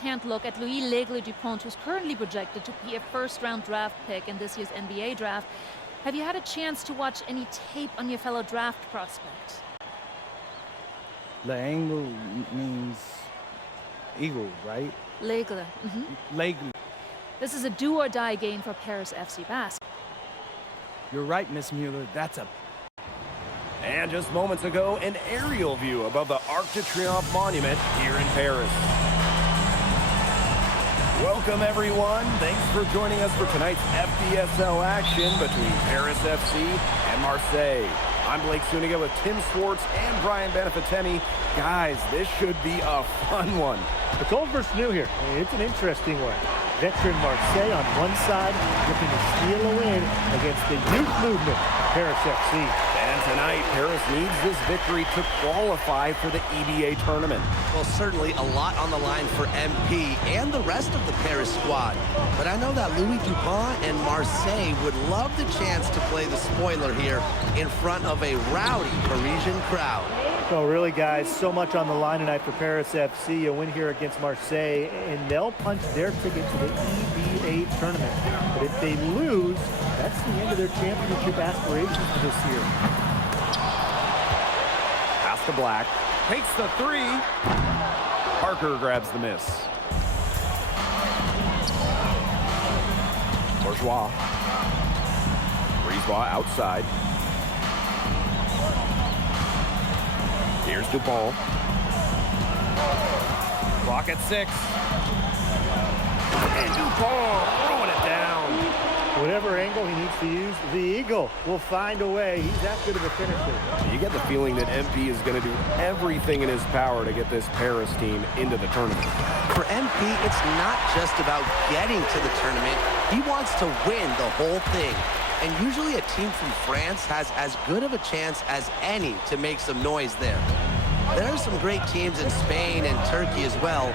first-hand look at Louis L'Aigle-Dupont, who's currently projected to be a first-round draft pick in this year's NBA draft. Have you had a chance to watch any tape on your fellow draft prospect? L'Aigle means eagle, right? L'Aigle. L'Aigle. This is a do-or-die game for Paris FC basketball. You're right, Miss Mueller. That's a... And just moments ago, an aerial view above the Arc de Triomphe monument here in Paris. Welcome, everyone. Thanks for joining us for tonight's FPSL action between Paris FC and Marseille. I'm Blake Suniga with Tim Swartz and Brian Benefatemi. Guys, this should be a fun one. It's old versus new here. It's an interesting one. Veteran Marseille on one side, looking to steal a win against the youth movement, Paris FC. And tonight, Paris needs this victory to qualify for the EBA tournament. Well, certainly a lot on the line for MP and the rest of the Paris squad. But I know that Louis Dupont and Marseille would love the chance to play the spoiler here in front of a rowdy Parisian crowd. So really, guys, so much on the line tonight for Paris FC. A win here against Marseille, and they'll punch their ticket to the EBA tournament. But if they lose, that's the end of their championship aspirations for this year. Pass to Black. Takes the three. Parker grabs the miss. Bourgeois. Brisebois outside. Here's Dupont. Clock at 6. And Dupont throwing it down. Whatever angle he needs to use, the Eagle will find a way. He's that good of a finisher. You get the feeling that MP is going to do everything in his power to get this Paris team into the tournament. For MP, it's not just about getting to the tournament. He wants to win the whole thing. And usually a team from France has as good of a chance as any to make some noise there. There are some great teams in Spain and Turkey as well,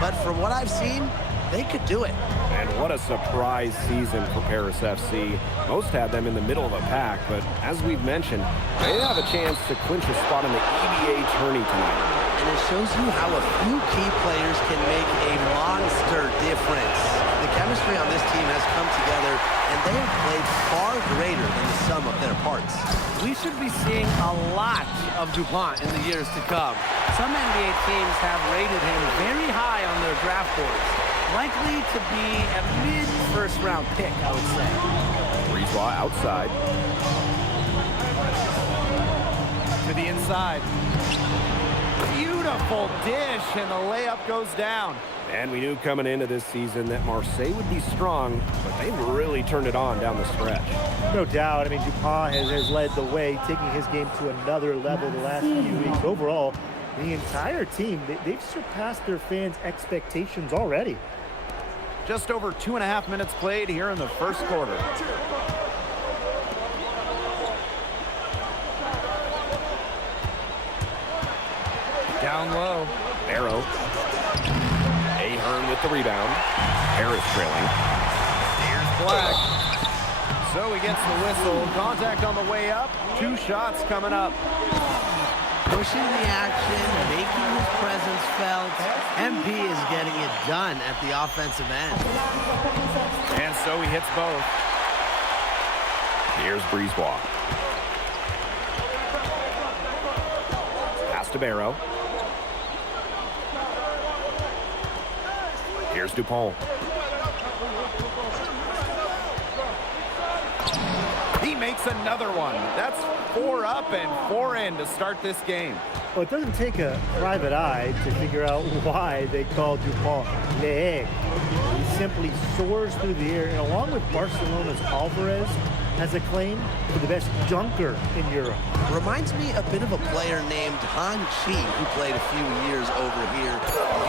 but from what I've seen, they could do it. And what a surprise season for Paris FC. Most had them in the middle of the pack, but as we've mentioned, they have a chance to clinch a spot in the EBA tourney tonight. And it shows you how a few key players can make a monster difference. The chemistry on this team has come together, and they have played far greater than the sum of their parts. We should be seeing a lot of Dupont in the years to come. Some NBA teams have rated him very high on their draft boards. Likely to be a mid-first round pick, I would say. Brisebois outside. To the inside. Beautiful dish, and the layup goes down. And we knew coming into this season that Marseille would be strong, but they really turned it on down the stretch. No doubt. I mean, Dupont has led the way, taking his game to another level the last few weeks. Overall, the entire team, they've surpassed their fans' expectations already. Just over 2.5 minutes played here in the first quarter. Down low. Barrow. Ahern with the rebound. Harris trailing. Here's Black. So he gets the whistle. Contact on the way up. 2 shots coming up. Pushing the action, making his presence felt. MP is getting it done at the offensive end. And so he hits both. Here's Brisebois. Pass to Barrow. Here's Dupont. He makes another one. That's 4 up and 4 in to start this game. Well, it doesn't take a private eye to figure out why they call Dupont L'Aigle. He simply soars through the air, and along with Barcelona's Alvarez, has a claim for the best dunker in Europe. Reminds me a bit of a player named Han Chi, who played a few years over here.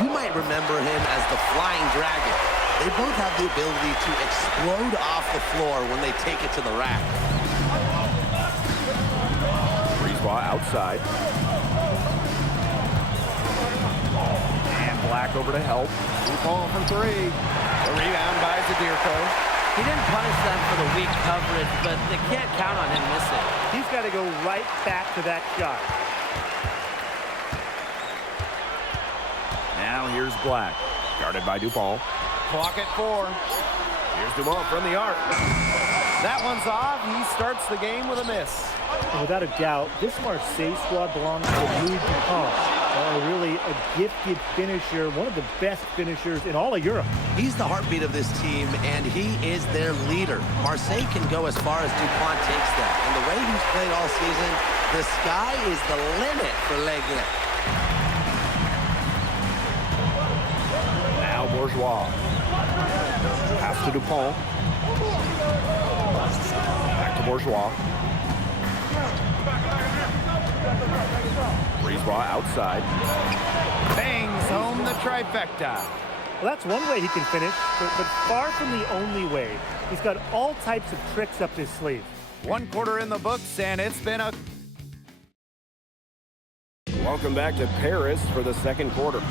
You might remember him as the Flying Dragon. They both have the ability to explode off the floor when they take it to the rack. Brisebois outside. And Black over to help. Dupont from 3. The rebound by Zadirko. He didn't punish them for the weak coverage, but they can't count on him missing. He's got to go right back to that shot. Now here's Black. Guarded by Dupont. Clock at 4. Here's Dumont from the arc. That one's off. He starts the game with a miss. And without a doubt, this Marseille squad belongs to Louis Dupont. Really a gifted finisher, one of the best finishers in all of Europe. He's the heartbeat of this team, and he is their leader. Marseille can go as far as Dupont takes them. And the way he's played all season, the sky is the limit for L'Aigle. Now Bourgeois. Pass to Dupont. Back to Bourgeois. Brisebois outside. Bangs home the trifecta. Well, that's one way he can finish, but far from the only way. He's got all types of tricks up his sleeve. 1 quarter in the books, and it's been a... Welcome back to Paris for the second quarter.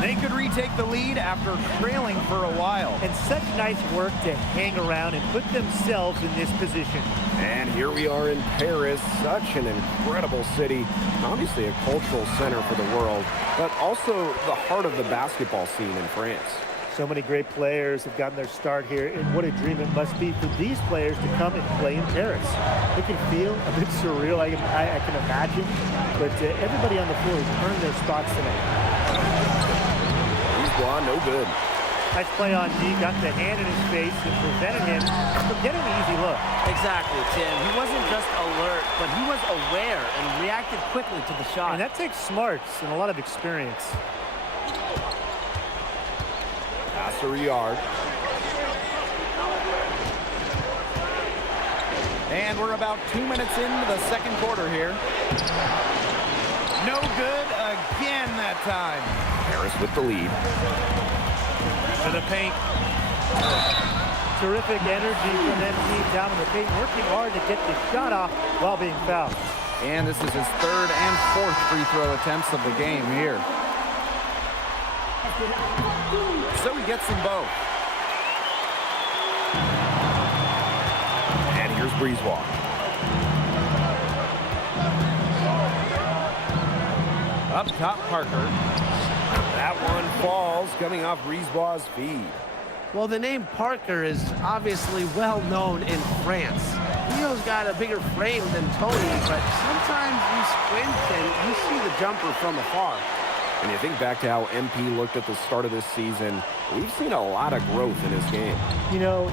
They could retake the lead after trailing for a while. And such nice work to hang around and put themselves in this position. And here we are in Paris, such an incredible city. Obviously a cultural center for the world, but also the heart of the basketball scene in France. So many great players have gotten their start here, and what a dream it must be for these players to come and play in Paris. It can feel a bit surreal, I can imagine, but everybody on the floor has earned their spots tonight. No good. Nice play on D, got the hand in his face and prevented him from getting the easy look. Exactly, Tim. He wasn't just alert, but he was aware and reacted quickly to the shot. And that takes smarts and a lot of experience. Pass to Riyard. And we're about 2 minutes into the second quarter here. No good again that time. Paris with the lead. To the paint. Terrific energy from MP down in the paint, working hard to get the shot off while being fouled. And this is his 3rd and 4th free throw attempts of the game here. So he gets them both. And here's Brisebois. Up top, Parker. That one falls, coming off Brisebois' feed. Well, the name Parker is obviously well known in France. Leo's got a bigger frame than Tony, but sometimes you squint and you see the jumper from afar. When you think back to how MP looked at the start of this season, we've seen a lot of growth in his game. You know,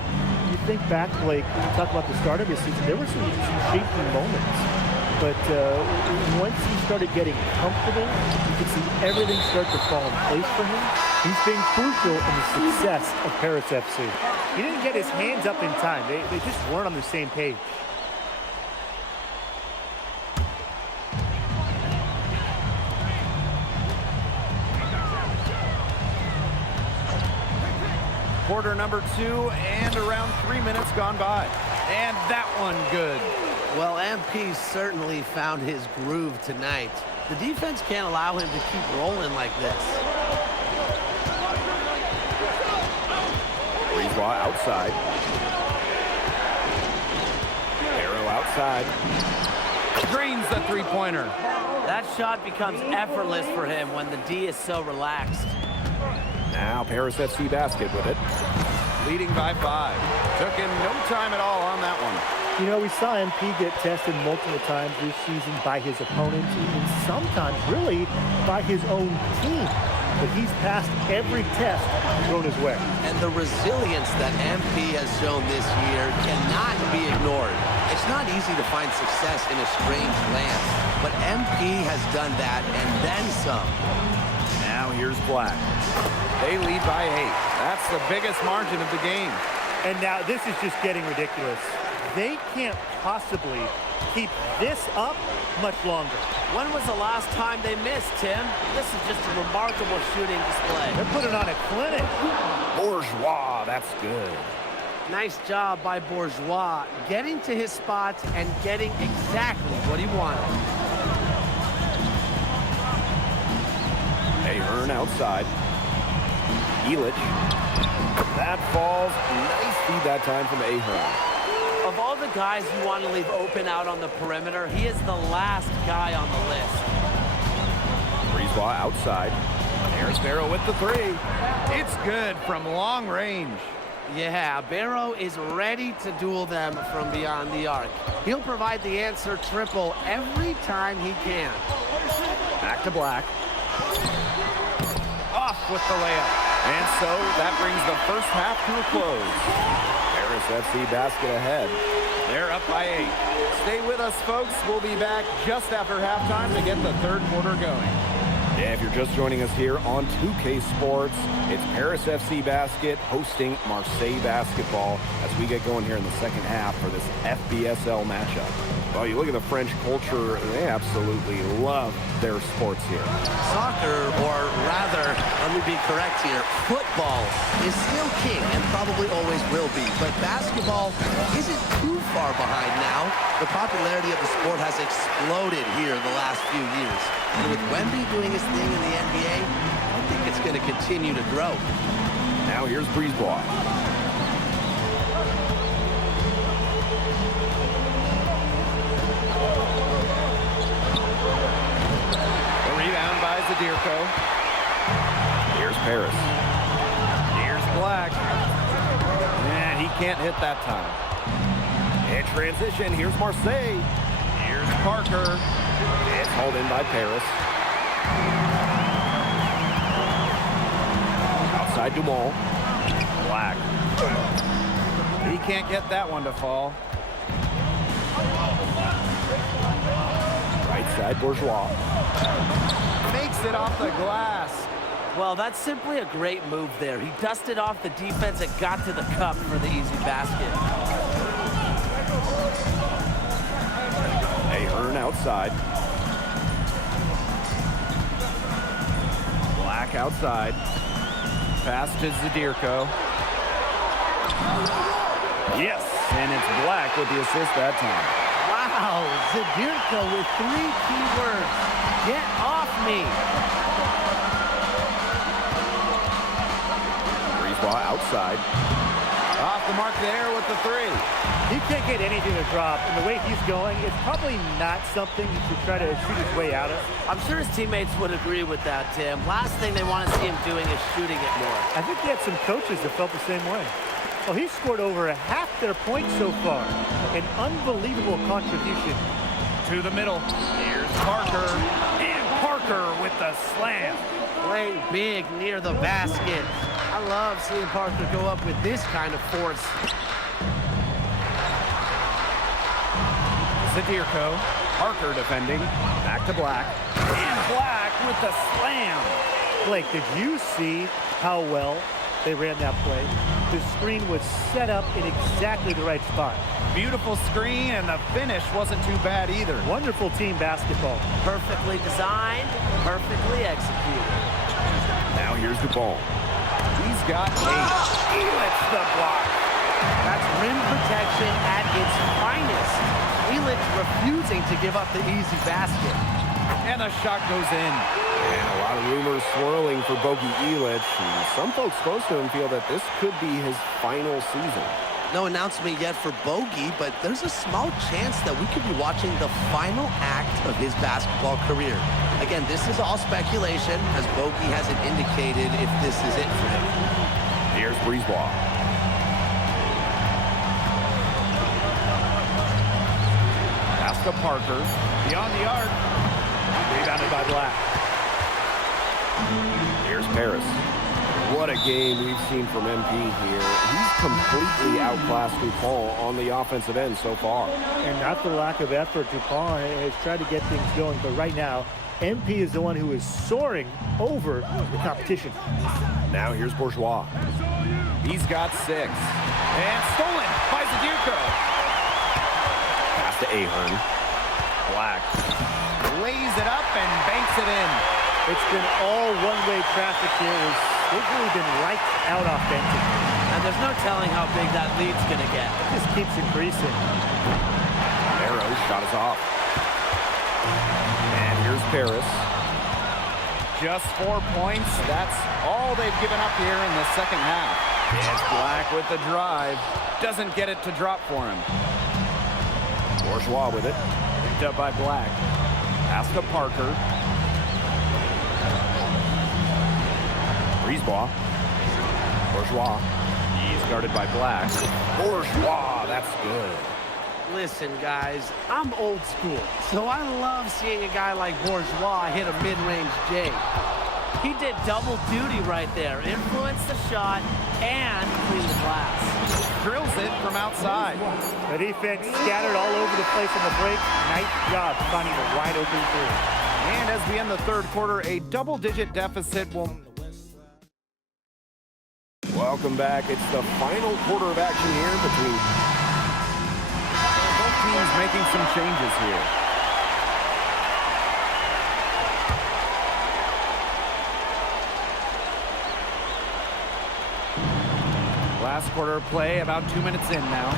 you think back, Blake, when you talk about the start of this season, there were some shaky moments. But once he started getting comfortable, you could see everything start to fall in place for him. He's been crucial in the success of Paris FC. He didn't get his hands up in time. They just weren't on the same page. Quarter number 2 and around 3 minutes gone by. And that one good. Well, MP certainly found his groove tonight. The defense can't allow him to keep rolling like this. Brisebois outside. Arrow outside. Drains the three-pointer. That shot becomes effortless for him when the D is so relaxed. Now Paris FC basket with it. Leading by 5. Took him no time at all on that one. You know, we saw MP get tested multiple times this season by his opponents, and sometimes really by his own team. But he's passed every test thrown his way. And the resilience that MP has shown this year cannot be ignored. It's not easy to find success in a strange land, but MP has done that and then some. Now here's Black. They lead by 8. That's the biggest margin of the game. And now this is just getting ridiculous. They can't possibly keep this up much longer. When was the last time they missed, Tim? This is just a remarkable shooting display. They're putting on a clinic. Bourgeois, that's good. Nice job by Bourgeois, getting to his spots and getting exactly what he wanted. Ahern outside. Illich. That falls. Nice feed that time from Ahern. Of all the guys you want to leave open out on the perimeter, he is the last guy on the list. Brisebois outside. There's Barrow with the three. It's good from long range. Yeah, Barrow is ready to duel them from beyond the arc. He'll provide the answer triple every time he can. Back to Black. Off with the layup. And so that brings the first half to a close. Paris FC basket ahead. They're up by 8. Stay with us, folks. We'll be back just after halftime to get the third quarter going. Yeah, if you're just joining us here on 2K Sports, it's Paris FC Basket hosting Marseille Basketball as we get going here in the second half for this FBSL matchup. Well, you look at the French culture, they absolutely love their sports here. Soccer, or rather, let me be correct here, football is still king and probably always will be. But basketball isn't too far behind now. The popularity of the sport has exploded here in the last few years. And with Wemby doing his thing in the NBA, I think it's going to continue to grow. Now here's Brisebois. The rebound by Zadirko. Here's Paris. Here's Black. And he can't hit that time. In transition, here's Marseille. Here's Parker. It's hauled in by Paris. Outside Dumont. Black. He can't get that one to fall. Right side, Bourgeois. Makes it off the glass. Well, that's simply a great move there. He dusted off the defense and got to the cup for the easy basket. Ahern outside. Black outside. Pass to Zadirko. Yes, and it's Black with the assist that time. Wow, Zadirko with 3 key words. Get off me! Brisebois outside. Off the mark there with the 3. He can't get anything to drop, and the way he's going, it's probably not something he should try to shoot his way out of. I'm sure his teammates would agree with that, Tim. Last thing they want to see him doing is shooting it more. I think he had some coaches that felt the same way. Well, he's scored over half their points so far. An unbelievable contribution. To the middle. Here's Parker. And Parker with the slam. Playing big near the basket. I love seeing Parker go up with this kind of force. Zadirko. Parker defending. Back to Black. And Black with the slam. Blake, did you see how well they ran that play? The screen was set up in exactly the right spot. Beautiful screen, and the finish wasn't too bad either. Wonderful team basketball. Perfectly designed, perfectly executed. Now here's Dupont. He's got 8. Elitch the block. That's rim protection at its finest. Elitch refusing to give up the easy basket. And the shot goes in. And a lot of rumors swirling for Bogi Elitch. And some folks close to him feel that this could be his final season. No announcement yet for Bogi, but there's a small chance that we could be watching the final act of his basketball career. Again, this is all speculation, as Bogi hasn't indicated if this is it for him. Here's Brisebois. Pass to Parker. Beyond the arc. Rebounded by Black. Here's Paris. What a game we've seen from MP here. He's completely outclassed Dupont on the offensive end so far. And not the lack of effort. Dupont has tried to get things going, but right now, MP is the one who is soaring over the competition. Now here's Bourgeois. He's got 6. And stolen by Zadirko. Pass to Ahern. Black. Lays it up and banks it in. It's been all one-way traffic here. They've really been lights out offensively. And there's no telling how big that lead's going to get. It just keeps increasing. Arrow shot is off. And here's Paris. Just 4 points. That's all they've given up here in the second half. It's Black with the drive. Doesn't get it to drop for him. Bourgeois with it. Picked up by Black. Pass to Parker. Brisebois. Bourgeois. He's guarded by Black. Bourgeois, that's good. Listen, guys, I'm old school, so I love seeing a guy like Bourgeois hit a mid-range J. He did double duty right there. Influenced the shot and cleaned the glass. Drills it from outside. The defense scattered all over the place on the break. Nice job finding a wide open three. And as we end the third quarter, a double-digit deficit will... Welcome back. It's the final quarter of action here between both teams making some changes here. Last quarter of play, about 2 minutes in now.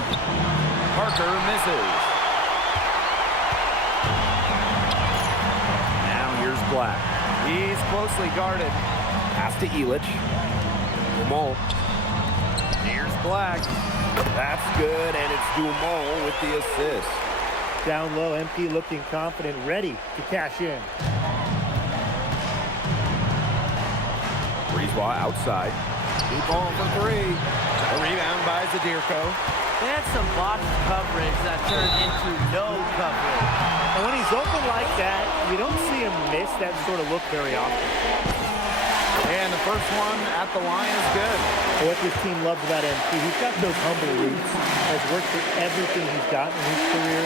Parker misses. Now here's Black. He's closely guarded. Pass to Elich. Dumont. Here's Black. That's good, and it's Dumont with the assist. Down low, MP looking confident, ready to cash in. Brisebois outside. Deep ball for three. A rebound by Zadirko. They had some botched coverage that turned into no coverage. And when he's open like that, you don't see him miss that sort of look very often. And the first one at the line is good. What this team loves about MP, he's got those humble roots, has worked for everything he's got in his career,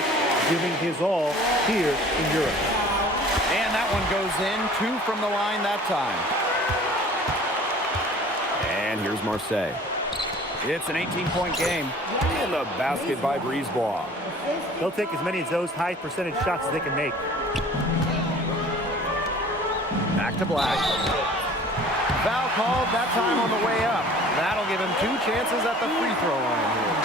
giving his all here in Europe. And that one goes in, 2 from the line that time. And here's Marseille. It's an 18-point game. And the basket by Brisebois. They'll take as many of those high percentage shots as they can make. Back to Black. Foul called that time on the way up. That'll give him 2 chances at the free throw line here.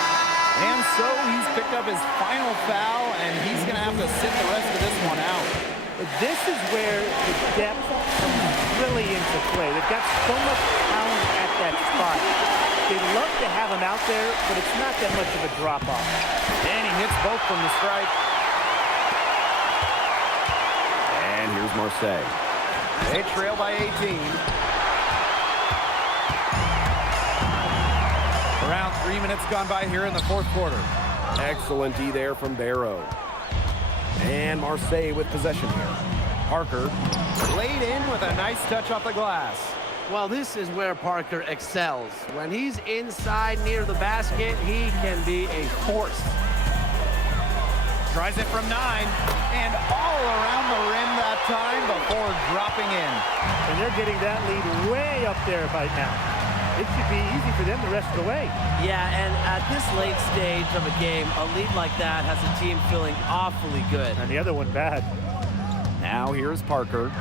And so he's picked up his final foul, and he's going to have to sit the rest of this one out. This is where the depth comes really into play. They've got so much talent at that spot. They'd love to have him out there, but it's not that much of a drop-off. And he hits both from the stripe. And here's Marseille. They trail by 18. Around 3 minutes gone by here in the fourth quarter. Excellent D there from Barrow. And Marseille with possession here. Parker laid in with a nice touch off the glass. Well, this is where Parker excels. When he's inside near the basket, he can be a force. Tries it from 9, and all around the rim that time before dropping in. And they're getting that lead way up there right now. It should be easy for them the rest of the way. Yeah, and at this late stage of a game, a lead like that has a team feeling awfully good. And the other one bad. Now here's Parker.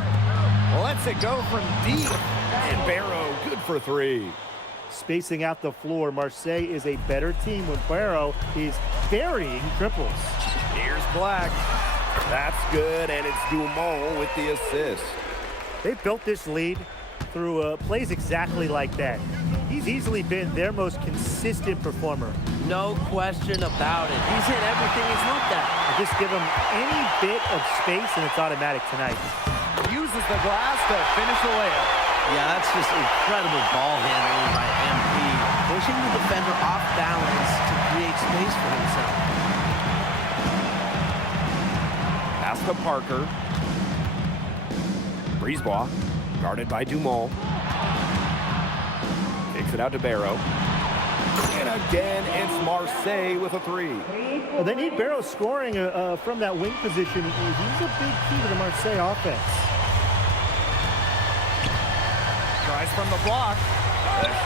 Lets it go from deep. And Barrow, good for 3. Spacing out the floor, Marseille is a better team when Barrow is burying triples. Here's Black. That's good, and it's Dumont with the assist. They've built this lead through plays exactly like that. He's easily been their most consistent performer. No question about it. He's hit everything he's looked at. Just give him any bit of space, and it's automatic tonight. Uses the glass to finish the layup. Yeah, that's just incredible ball handling by MP. Pushing the defender off balance to create space for himself. Pass to Parker. Brisebois, guarded by Dumont. Kicks it out to Barrow. And again, it's Marseille with a 3. Well, they need Barrow scoring from that wing position. He's a big key to the Marseille offense. Tries from the block.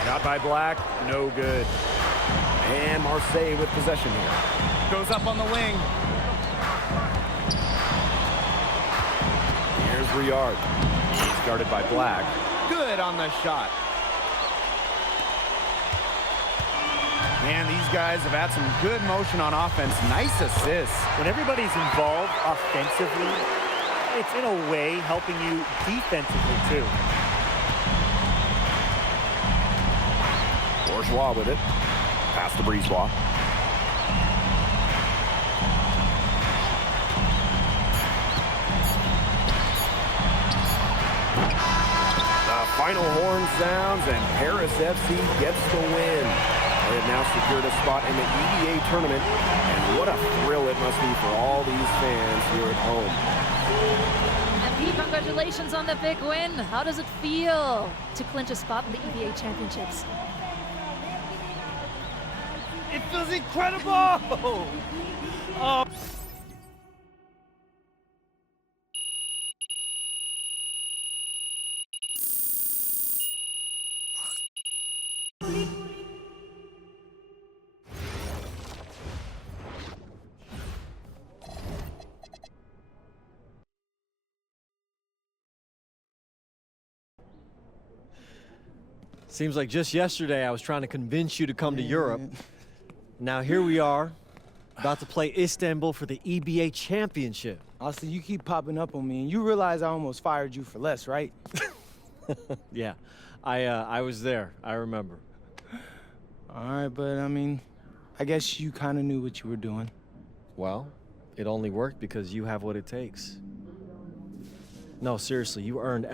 Shot by Black, no good. And Marseille with possession here. Goes up on the wing. Here's Riard. He's guarded by Black. Good on the shot. Man, these guys have had some good motion on offense. Nice assists. When everybody's involved offensively, it's in a way helping you defensively too. Bourgeois with it. Pass to Brisebois. Final horn sounds, and Paris FC gets the win. They have now secured a spot in the EVA tournament, and what a thrill it must be for all these fans here at home. MP, congratulations on the big win. How does it feel to clinch a spot in the EVA Championships? It feels incredible! Oh. Seems like just yesterday I was trying to convince you to come to Europe. Now here we are, about to play Istanbul for the EBA Championship. Austin, you keep popping up on me, and you realize I almost fired you for less, right? Yeah, I was there. I remember. All right, but I mean, I guess you kind of knew what you were doing. Well, it only worked because you have what it takes. No, seriously, you earned.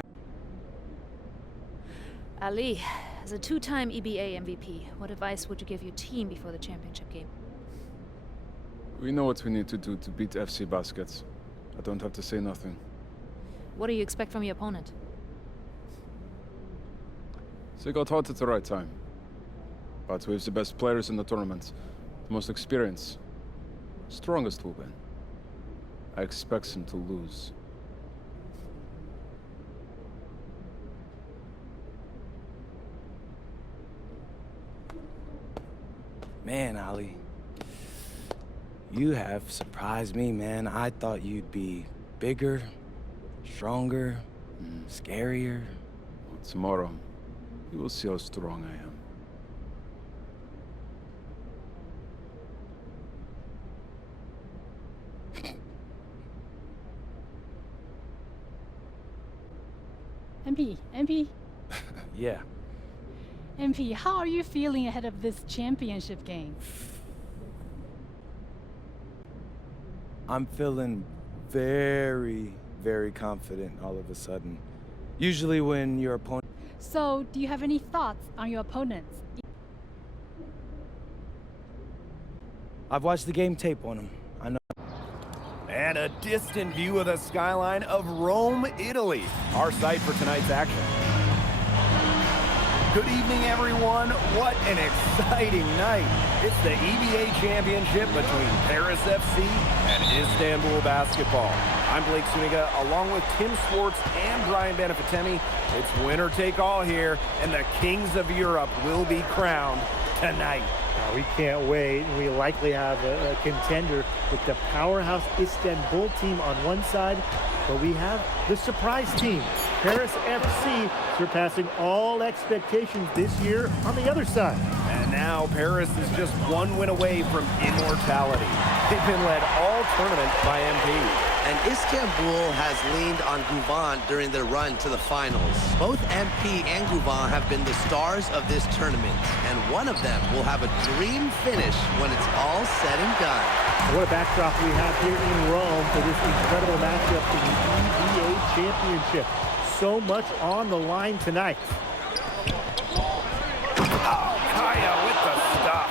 Ali, as a two-time EBA MVP, what advice would you give your team before the championship game? We know what we need to do to beat FC Baskets. I don't have to say nothing. What do you expect from your opponent? They got hot at the right time. But we have the best players in the tournament, the most experience, strongest will win. I expect them to lose. Man, Ali, you have surprised me, man. I thought you'd be bigger, stronger, scarier. Well, tomorrow, you will see how strong I am. MP, Yeah. MP, how are you feeling ahead of this championship game? I'm feeling very, very confident all of a sudden. Usually when your opponent... So, do you have any thoughts on your opponents? I've watched the game tape on him. I know. And a distant view of the skyline of Rome, Italy, our site for tonight's action. Good evening, everyone. What an exciting night. It's the EBA Championship between Paris FC and Istanbul Basketball. I'm Blake Suniga, along with Tim Swartz and Brian Benefitemi. It's winner take all here, and the Kings of Europe will be crowned tonight. We can't wait. We likely have a contender with the powerhouse Istanbul team on one side, but we have the surprise team, Paris FC, surpassing all expectations this year on the other side. And now Paris is just one win away from immortality. They've been led all tournament by MP. And Istanbul has leaned on Guvan during their run to the finals. Both MP and Guvan have been the stars of this tournament, and one of them will have a dream finish when it's all said and done. What a backdrop we have here in Rome for this incredible matchup in the EBA Championship. So much on the line tonight. Oh, Kaya with the stuff.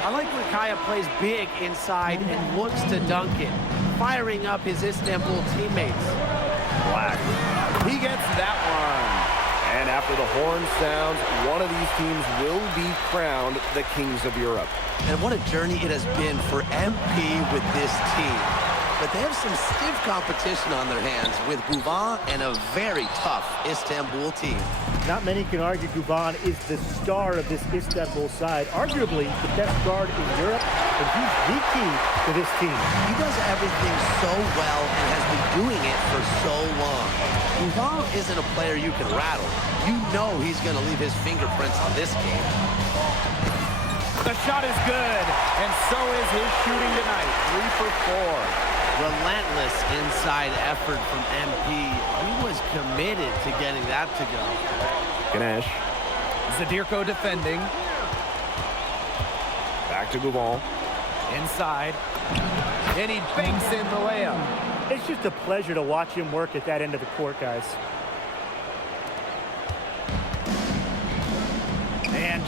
I like when Kaya plays big inside and looks to dunk it, firing up his Istanbul teammates. Black. He gets that one. And after the horn sounds, one of these teams will be crowned the Kings of Europe. And what a journey it has been for MP with this team. But they have some stiff competition on their hands with Guvan and a very tough Istanbul team. Not many can argue Guvan is the star of this Istanbul side, arguably the best guard in Europe, and he's the key to this team. He does everything so well and has been doing it for so long. Guvan isn't a player you can rattle. You know he's going to leave his fingerprints on this game. The shot is good, and so is his shooting tonight. 3 for 4. Relentless inside effort from MP. He was committed to getting that to go. Ganesh. Zadirko defending. Back to Guvan. Inside. And he banks in the layup. It's just a pleasure to watch him work at that end of the court, guys.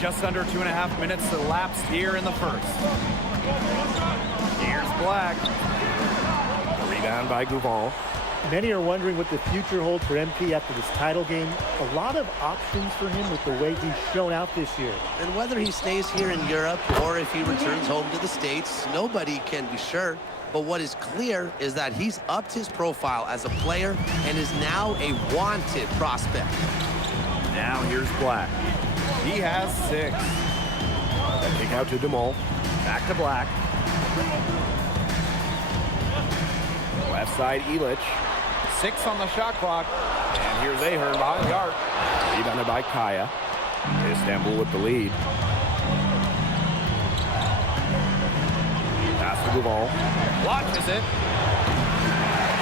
just under 2.5 minutes elapsed here in the first. Here's Black. Rebound by Gouval. Many are wondering what the future holds for MP after this title game. A lot of options for him with the way he's shown out this year. And whether he stays here in Europe or if he returns home to the States, nobody can be sure. But what is clear is that he's upped his profile as a player and is now a wanted prospect. Now here's Black. He has 6. A kick out to DeMol. Back to Black. Left side, Elich. 6 on the shot clock. And here's Ahern behind the arc. Rebounded by Kaya. Istanbul with the lead. Pass to Gouval. Launches it.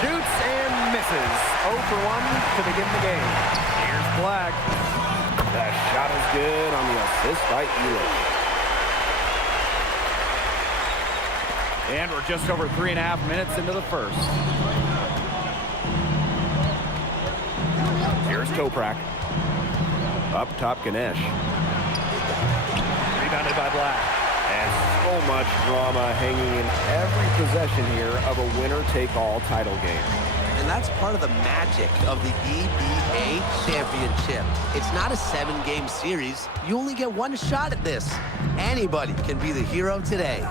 Shoots and misses. 0 for 1 to begin the game. Here's Black. That shot is good on the assist by Elich. And we're just over 3.5 minutes into the first. Here's Toprak. Up top, Ganesh. Rebounded by Black. And so much drama hanging in every possession here of a winner-take-all title game. And that's part of the magic of the EBA championship. It's not a 7-game series. You only get one shot at this. Anybody can be the hero today.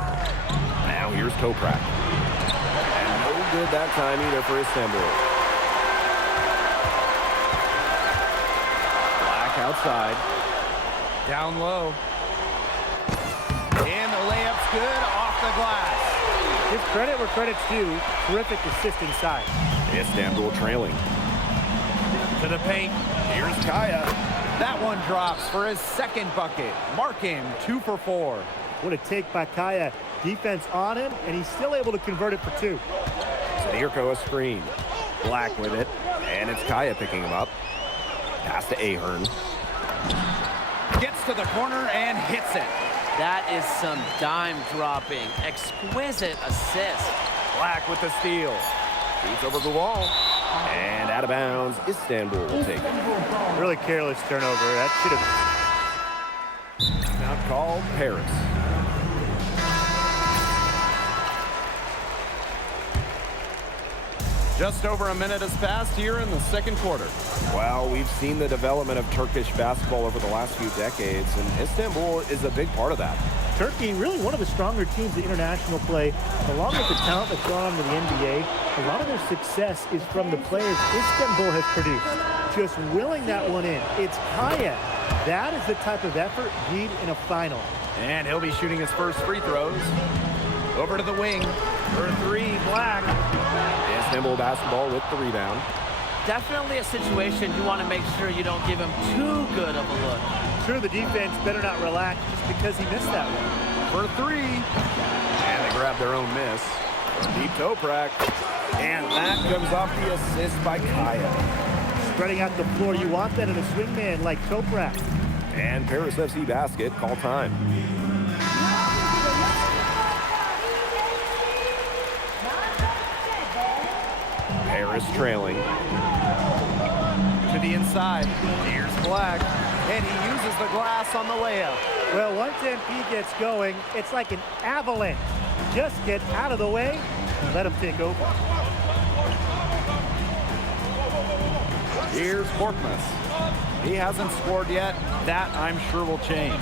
Now here's Toprak. And no good that time either for Istanbul. Black outside. Down low. And the layup's good off the glass. Give credit where credit's due. Terrific assist inside. Istanbul trailing. To the paint. Here's Kaya. That one drops for his second bucket. Mark him 2 for 4. What a take by Kaya. Defense on him, and he's still able to convert it for 2. Zadirko a screen. Black with it. And it's Kaya picking him up. Pass to Ahern. Gets to the corner and hits it. That is some dime dropping. Exquisite assist. Black with the steal. Shoots over the wall. And out of bounds. Istanbul will take it. Really careless turnover. That should have... Now called Paris. Just over a minute has passed here in the second quarter. Well, we've seen the development of Turkish basketball over the last few decades, and Istanbul is a big part of that. Turkey, really one of the stronger teams in international play, along with the talent that's gone on to the NBA. A lot of their success is from the players Istanbul has produced. Just willing that one in. It's Kaya. That is the type of effort you need in a final. And he'll be shooting his first free throws. Over to the wing for 3, Black. Istanbul basketball with the rebound. Definitely a situation you want to make sure you don't give him too good of a look. Sure, the defense better not relax just because he missed that one. For 3. And they grab their own miss. Deep Toprak. And that comes off the assist by Kaya. Spreading out the floor, you want that in a swingman like Toprak. And Paris FC basket, call time. Paris trailing. To the inside. Here's Black. And he uses the glass on the layup. Well, once MP gets going, it's like an avalanche. Just get out of the way and let him take over. Here's Korkmaz. He hasn't scored yet. That, I'm sure, will change.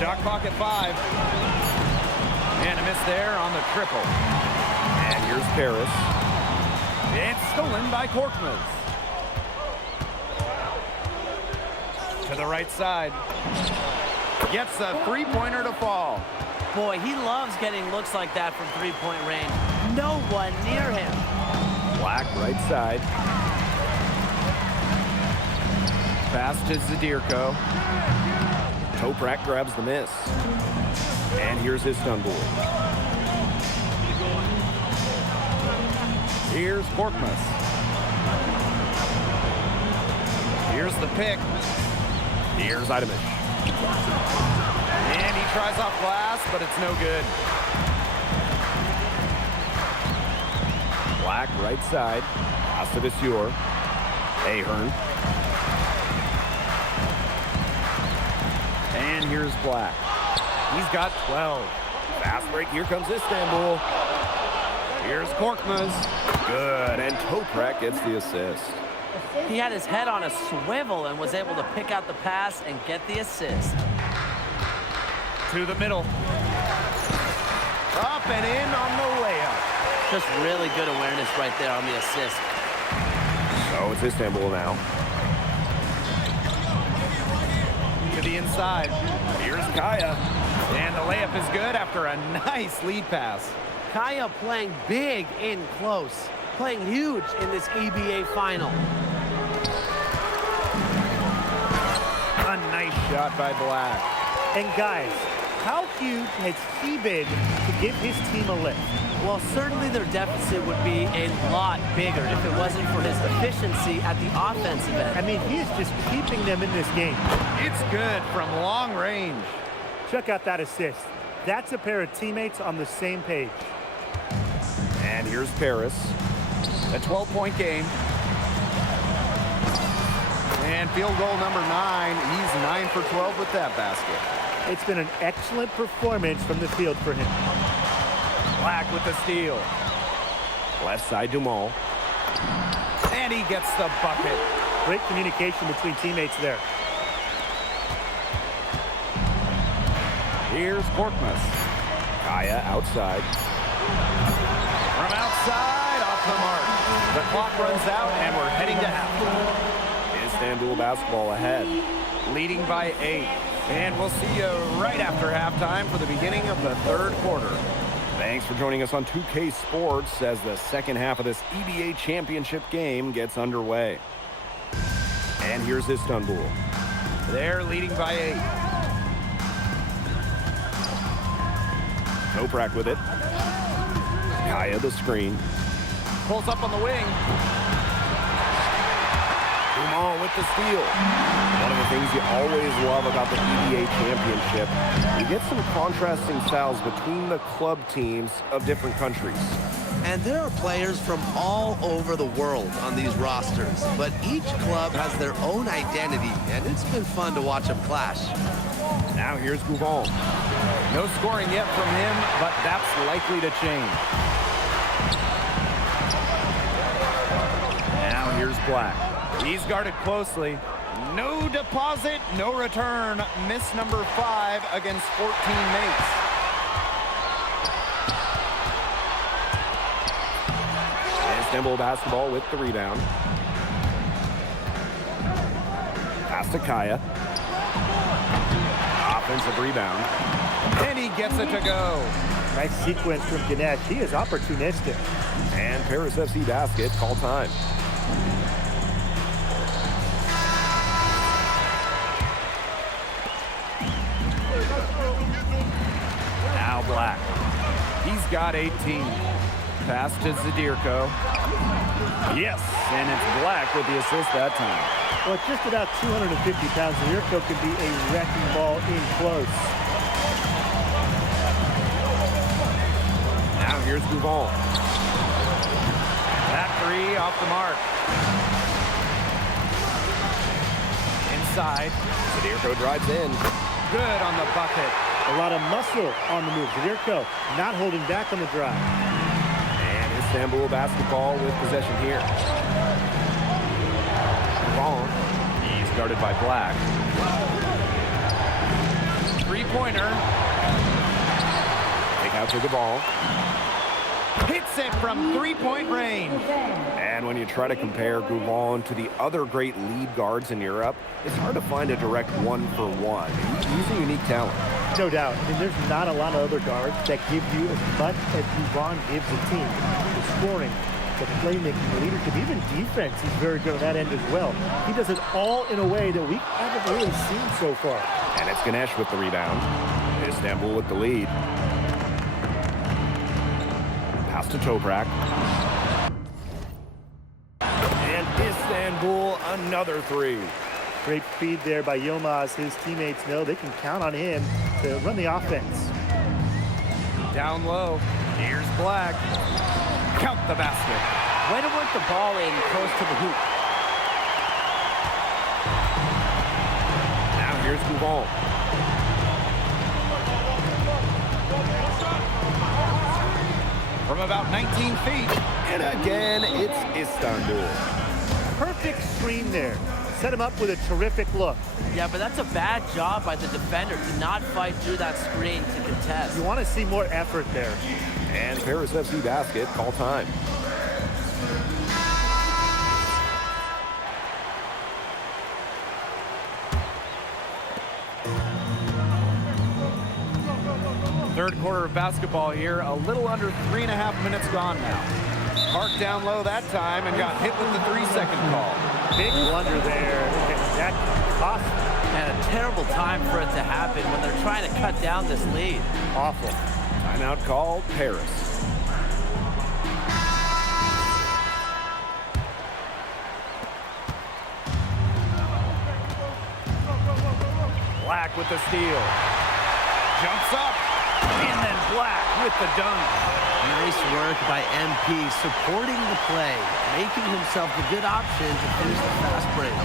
Shot clock at 5. And a miss there on the triple. And here's Paris. It's stolen by Korkmaz. To the right side. Gets a three-pointer to fall. Boy, he loves getting looks like that from three-point range. No one near him. Black right side. Pass to Zadirko. Toprak grabs the miss. And here's Istanbul. Here's Korkmaz. Here's the pick. Here's Idemish. And he tries off glass, but it's no good. Black right side. Pass to Visur. Ahern. And here's Black. He's got 12. Fast break. Here comes Istanbul. Here's Korkmaz. Good. And Toprak gets the assist. He had his head on a swivel and was able to pick out the pass and get the assist. To the middle. Up and in on the layup. Just really good awareness right there on the assist. So it's Istanbul now. To the inside. Here's Kaya. And the layup is good after a nice lead pass. Kaya playing big in close. Playing huge in this EBA final. A nice shot by Black. And guys, how huge has he been to give his team a lift? Well, certainly their deficit would be a lot bigger if it wasn't for his efficiency at the offensive end. I mean, he is just keeping them in this game. It's good from long range. Check out that assist. That's a pair of teammates on the same page. And here's Paris. A 12-point game. And field goal number 9. He's 9 for 12 with that basket. It's been an excellent performance from the field for him. Black with the steal. Left side Dumal. And he gets the bucket. Great communication between teammates there. Here's Korkmaz. Kaya outside. From outside, off the mark. The clock runs out, and we're heading to halftime. Istanbul basketball ahead, leading by 8. And we'll see you right after halftime for the beginning of the third quarter. Thanks for joining us on 2K Sports as the second half of this EBA championship game gets underway. And here's Istanbul. They're leading by 8. Toprak with it. Kaya the screen. Pulls up on the wing. Dumal with the steal. One of the things you always love about the EBA championship, you get some contrasting styles between the club teams of different countries. And there are players from all over the world on these rosters, but each club has their own identity, and it's been fun to watch them clash. Now here's Gouval. No scoring yet from him, but that's likely to change. Now here's Black. He's guarded closely. No deposit, no return. Miss number 5 against 14 mates. Istanbul basketball with the rebound. Pass to Kaya. Offensive rebound. And he gets it to go. Nice sequence from Ganesh. He is opportunistic. And Paris FC basket, call time. Now Black. He's got 18. Pass to Zadirko. Yes, and it's Black with the assist that time. Well, at just about 250 pounds, Zadirko can be a wrecking ball in close. Now here's Gouval. That 3 off the mark. Inside. Zadirko drives in. Good on the bucket. A lot of muscle on the move. Zadirko not holding back on the drive. And Istanbul basketball with possession here. Gouval. He's guarded by Black. Three-pointer. Take out to the ball. Hits it from three-point range. And when you try to compare Gouval to the other great lead guards in Europe, it's hard to find a direct one-for-one. He's a unique talent. No doubt. I mean, there's not a lot of other guards that give you as much as Gouval gives the team. The scoring, the playmaking, the leadership, even defense, he's very good on that end as well. He does it all in a way that we haven't really seen so far. And it's Ganesh with the rebound. Istanbul with the lead. Pass to Toprak. And Istanbul, another 3. Great feed there by Yilmaz. His teammates know they can count on him to run the offense. Down low. Here's Black. Count the basket. Way to work the ball in close to the hoop. Now here's Gouval. from about 19 feet. And again, it's Istanbul. Perfect screen there. Set him up with a terrific look. Yeah, but that's a bad job by the defender to not fight through that screen to contest. You want to see more effort there. And Paris FC basket, call time. Third quarter of basketball here, a little under 3.5 minutes gone now. Park down low that time and got hit with the 3-second call. Big blunder there. That cost. And a terrible time for it to happen when they're trying to cut down this lead. Awful. Timeout called, Paris. Black with the steal. Jumps up. And then Black with the dunk. Nice work by MP, supporting the play, making himself a good option to finish the fast break.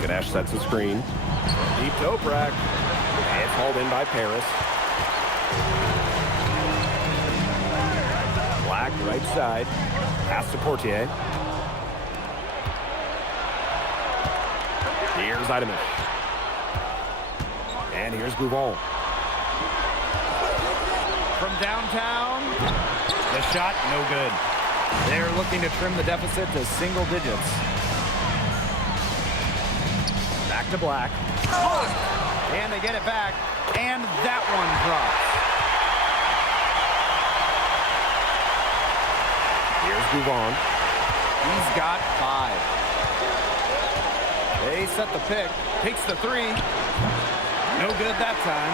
Ganesh sets a screen. Deep Toprak. And it's hauled in by Paris. Black right side. Pass to Portier. Here's Idemish. And here's Bouvon. From downtown, the shot no good. They're looking to trim the deficit to single digits. Back to Black. And they get it back. And that one drops. Here's Bouvon. He's got 5. They set the pick. Takes the 3. No good that time.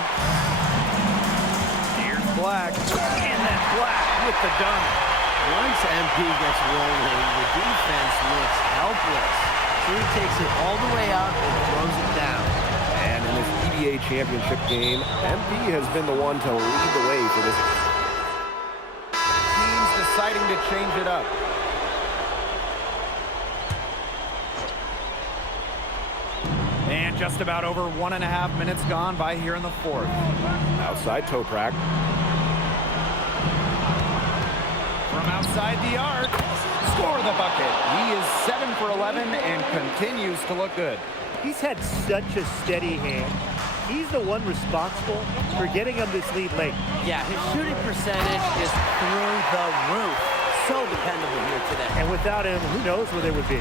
Here's Black. And then Black with the dunk. Once MP gets rolling, the defense looks helpless. So he takes it all the way up and throws it down. And in this EBA championship game, MP has been the one to lead the way for this. Teams deciding to change it up. And just about over 1.5 minutes gone by here in the fourth. Outside Toprak. From outside the arc, score the bucket. He is 7 for 11 and continues to look good. He's had such a steady hand. He's the one responsible for getting him this lead late. Yeah, his shooting percentage is through the roof. So dependable here today. And without him, who knows where they would be.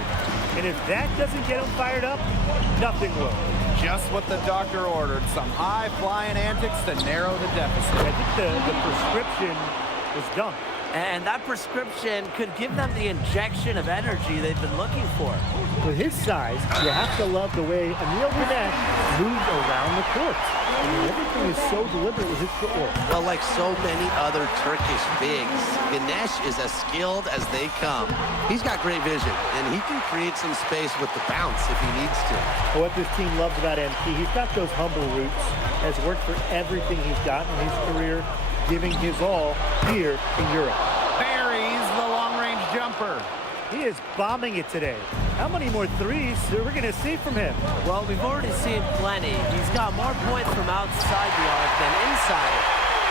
And if that doesn't get him fired up, nothing will. Just what the doctor ordered. Some high-flying antics to narrow the deficit. I think the prescription was done. And that prescription could give them the injection of energy they've been looking for. With his size, you have to love the way Emil Ganesh moves around the court. I mean, everything is so deliberate with his footwork. Well, like so many other Turkish bigs, Ganesh is as skilled as they come. He's got great vision, and he can create some space with the bounce if he needs to. What this team loves about MP, he's got those humble roots, has worked for everything he's got in his career, giving his all here in Europe. Buries the long-range jumper. He is bombing it today. How many more threes are we going to see from him? Well, we've already seen plenty. He's got more points from outside the arc than inside it.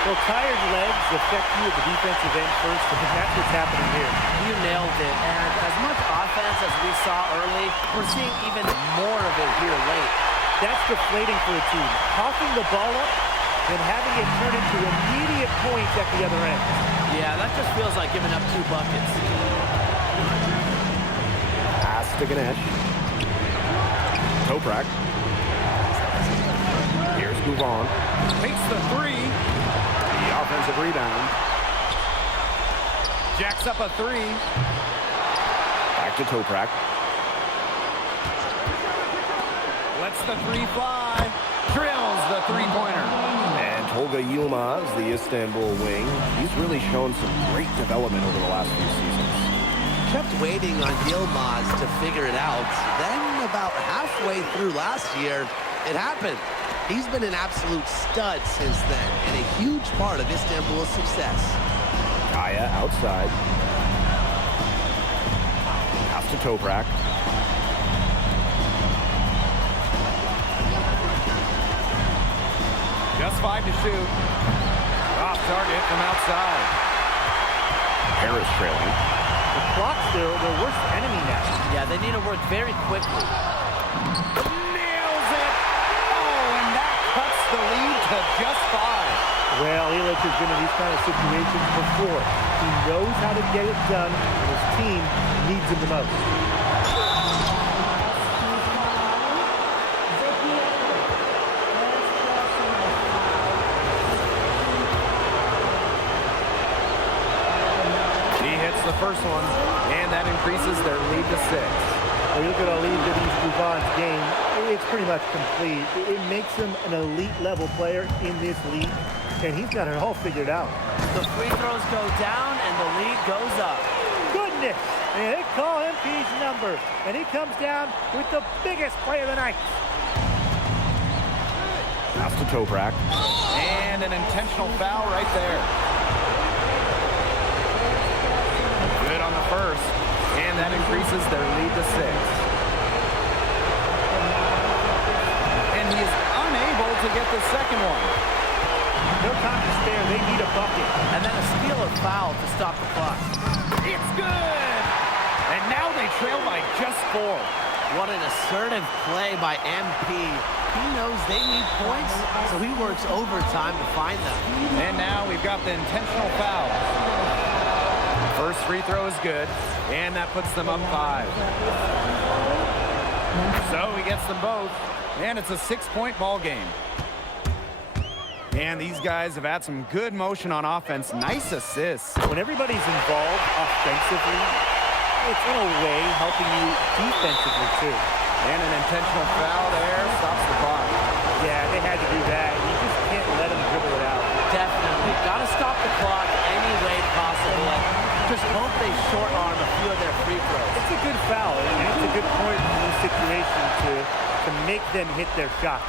Well, tired legs affect you at the defensive end first, and that's what's happening here. You nailed it. And as much offense as we saw early, we're seeing even more of it here late. That's deflating for a team. Coughing the ball up and having it turn into immediate points at the other end. Yeah, that just feels like giving up 2 buckets. Pass to Ganesh. Toprak. Here's Bouvon. Takes the 3. The offensive rebound. Jacks up a 3. Back to Toprak. Lets the 3 fly. Drills the 3-pointer. And Tolga Yilmaz, the Istanbul wing, he's really shown some great development over the last few seasons. Kept waiting on Yilmaz to figure it out. Then about halfway through last year, it happened. He's been an absolute stud since then, and a huge part of Istanbul's success. Kaya outside. Pass to Toprak. Just 5 to shoot. Off to target from outside. Harris trailing. The clock's their worst enemy now. Yeah, they need to work very quickly. Nails it! Oh, and that cuts the lead to just 5. Well, Illich has been in these kind of situations before. He knows how to get it done, and his team needs him the most. He hits the first one, and that increases their lead to 6. When you look at Ali Dubon's game, it's pretty much complete. It makes him an elite level player in this league, and he's got it all figured out. The free throws go down and the lead goes up. Goodness! And they call MP's number, and he comes down with the biggest play of the night. Pass to Toprak. And an intentional foul right there. Good on the first, and that increases their lead to 6. And he is unable to get the second one. No time to spare. They need a bucket. And then a steal or foul to stop the clock. It's good! And now they trail by just 4. What an assertive play by MP. He knows they need points, so he works overtime to find them. And now we've got the intentional foul. First free throw is good, and that puts them up 5. So he gets them both, and it's a 6-point ball game. And these guys have had some good motion on offense. Nice assists. When everybody's involved offensively, it's in a way helping you defensively too. And an intentional foul there stops the clock. Yeah, they had to do that. You just can't let them dribble it out. Definitely. Got to stop the clock any way possible. And just hope they short arm a few of their free throws. It's a good foul, and it's a good point in this situation to make them hit their shots.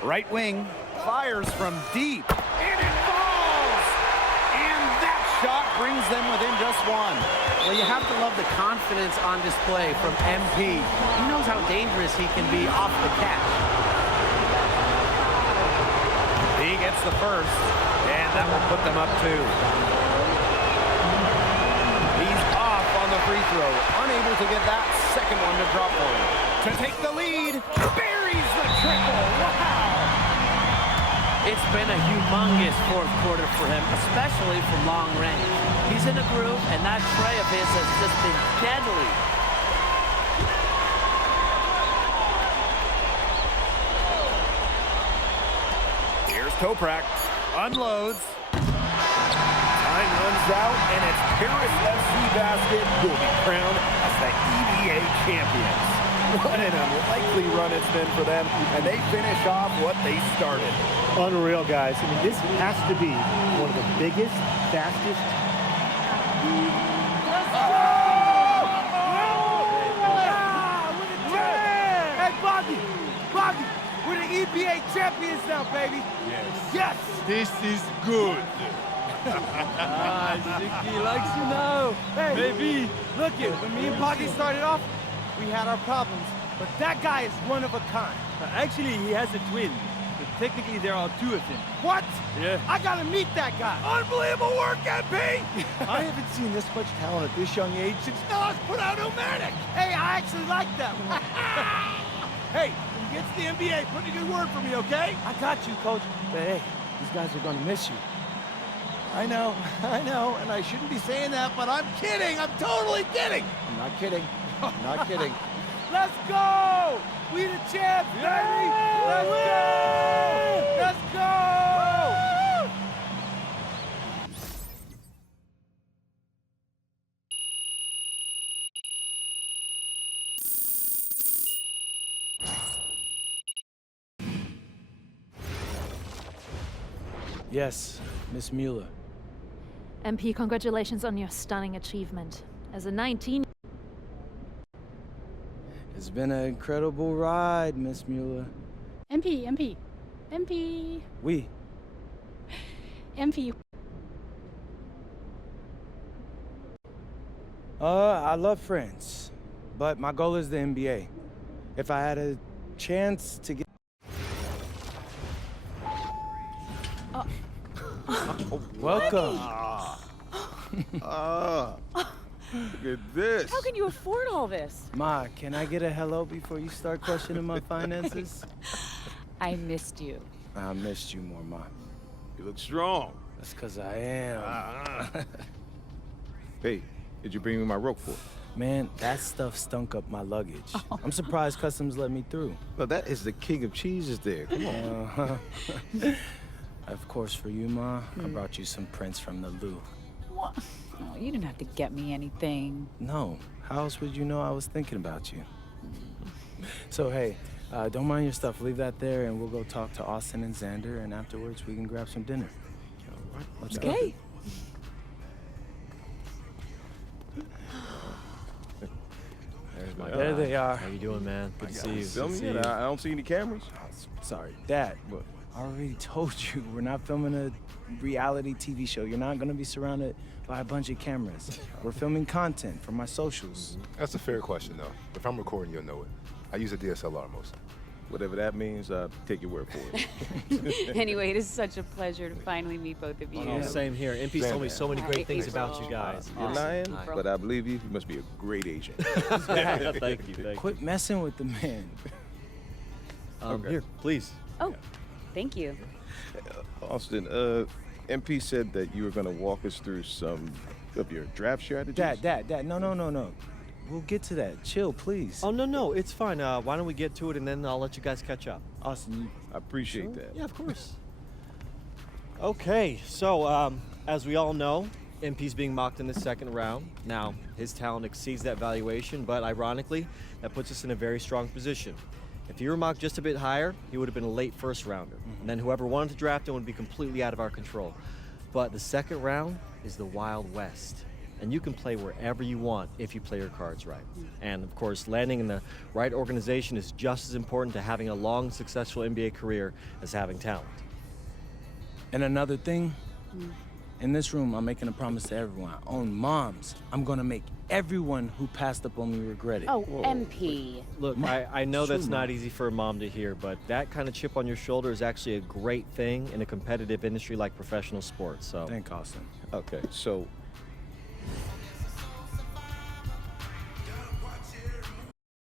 Right wing fires from deep, and it falls! And that shot brings them within just 1. Well, you have to love the confidence on display from MP. He knows how dangerous he can be off the catch. He gets the first, and that will put them up 2. He's off on the free throw, unable to get that second one to drop for him. To take the lead, buries the triple. Wow! It's been a humongous fourth quarter for him, especially from long range. He's in a groove, and that tray of his has just been deadly. Here's Toprak, unloads. Time runs out, and it's Paris FC Basket who will be crowned as the EBA champions. What an unlikely run it's been for them, and they finish off what they started. Unreal, guys. I mean, this has to be one of the biggest, fastest. Hey, Boggy! Boggy! We're the EBA champions now, baby! Yes. Yes! This is good. Zicky likes you now. Hey, baby, look it. When me and Boggy started off, we had our problems, but that guy is one of a kind. Actually, he has a twin. But technically, there are 2 of them. What? Yeah. I gotta meet that guy. Unbelievable work, MP! I haven't seen this much talent at this young age since Nas put out Omatic. Hey, I actually like that one. Hey, when he gets the NBA, put in a good word for me, okay? I got you, Coach. But hey, these guys are gonna miss you. I know, and I shouldn't be saying that, but I'm kidding. I'm totally kidding. I'm not kidding. I'm not kidding. Let's go! We the champs, baby! Let's go! Let's go! Yes, Miss Mueller. MP, congratulations on your stunning achievement. As a 19... It's been an incredible ride, Miss Mueller. MP. We. MP. I love France, but my goal is the NBA. If I had a chance to get... Welcome. Look at this. How can you afford all this? Ma, can I get a hello before you start questioning my finances? I missed you. I missed you more, Ma. You look strong. That's because I am. Hey, did you bring me my Roquefort? Man, that stuff stunk up my luggage. I'm surprised customs let me through. No, that is the king of cheeses there. Come on. Of course, for you, Ma, I brought you some prints from the Louvre. What? No, you didn't have to get me anything. No, how else would you know I was thinking about you? So, hey, don't mind your stuff. Leave that there, and we'll go talk to Austin and Xander, and afterwards we can grab some dinner. All right, let's go. Okay. There's my There guy. they are. How you doing, man? Good to see you. Film Good to me? see you. I don't see any cameras. Sorry, Dad. What? I already told you, we're not filming a reality TV show. You're not gonna be surrounded by a bunch of cameras. We're filming content for my socials. That's a fair question, though. If I'm recording, you'll know it. I use a DSLR mostly. Whatever that means, take your word for it. Anyway, it is such a pleasure to finally meet both of you. Oh, same here. MP's told me so many great things about you guys. You're Awesome. lying, Nice. but I believe you. You must be a great agent. Thank you. Thank you. Quit messing with the man. Here, please. Oh, thank you. Austin, MP said that you were going to walk us through some of your draft strategies. Dad, no. We'll get to that. Chill, please. Oh, no, it's fine. Why don't we get to it, and then I'll let you guys catch up. Austin, I appreciate that. Yeah, of course. Okay, so as we all know, MP's being mocked in the second round. Now, his talent exceeds that valuation, but ironically, that puts us in a very strong position. If he were mocked just a bit higher, he would have been a late first rounder. And then whoever wanted to draft him would be completely out of our control. But the second round is the Wild West. And you can play wherever you want if you play your cards right. And of course, landing in the right organization is just as important to having a long, successful NBA career as having talent. And another thing, in this room, I'm making a promise to everyone. On moms, I'm gonna make everyone who passed up on me regret it. Oh, MP. Look, I know True, that's Mom. not easy for a mom to hear, but that kind of chip on your shoulder is actually a great thing in a competitive industry like professional sports. So, Thank Austin. Okay, so